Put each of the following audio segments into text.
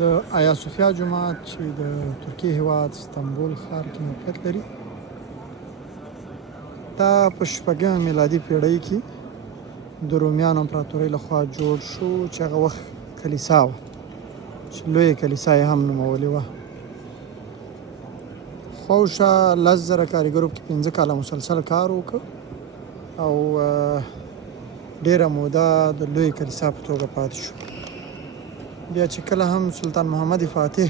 د آیا صوفیا جومات چې د ترکیې هیواد استانبول ښار کې موقعیت لري، دا په شپږمه میلادي پیړۍ کې د رومیانو امپراتورۍ لخوا جوړ شو چې هغه وخت کلیسا وه، چې لویه کلیسا یې هم نومولې وه. خواوشا 10,000 کارګرو کې 15 کاله مسلسل کار وکړ او ډېره موده د لویې کلیسا په توګه پاتې شو. بیا چې کله هم سلطان محمد فاتح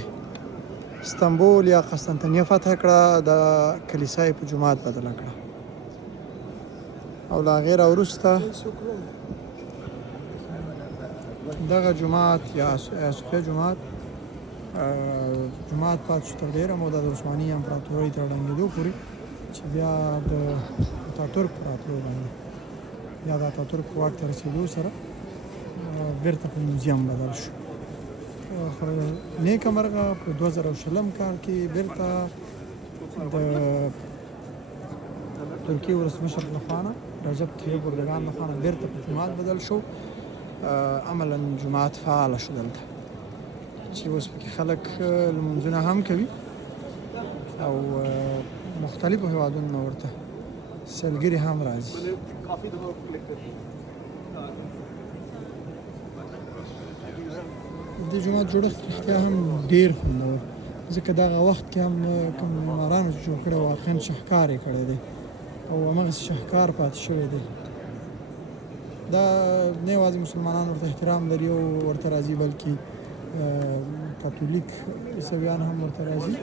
استانبول یا قسطنطنیه فتح کړه، د کلیسا یې په جومات بدله کړه او له هغې راوروسته دغه جومات یا آیا صوفیا جومات پاتې شو تر ډېره موده د عثماني امپراتورۍ تر ړنګېدو پورې، چې بیا د اتاتورک په راتلو باندې یا د اتاتورک په واک ته رسېدو سره بېرته په میوزیم بدل شو. نیکه مرغه په 2020 کال کې بېرته د ترکیې ولسمشر لخوا نه رجب طیب اردوغان لخوا نه بېرته په جومات بدل شو. عملا جومات فعاله شو دلته، چې اوس پکې خلک لمونځونه هم کوي او مختلفو هیوادونو نه ورته سیلګري هم راځي. د جومات جوړښت رښتیا هم ډېر خوندور، ځکه دغه وخت کې هم کوم معمارانو چې جوړ کړی واقعا شاهکار یې کړی دی او همغسې شاهکار پاتې شوی دی. دا نه یوازې مسلمانان ورته احترام لري او ورته راځي، بلکې کاتولیک عیسویان هم ورته راځي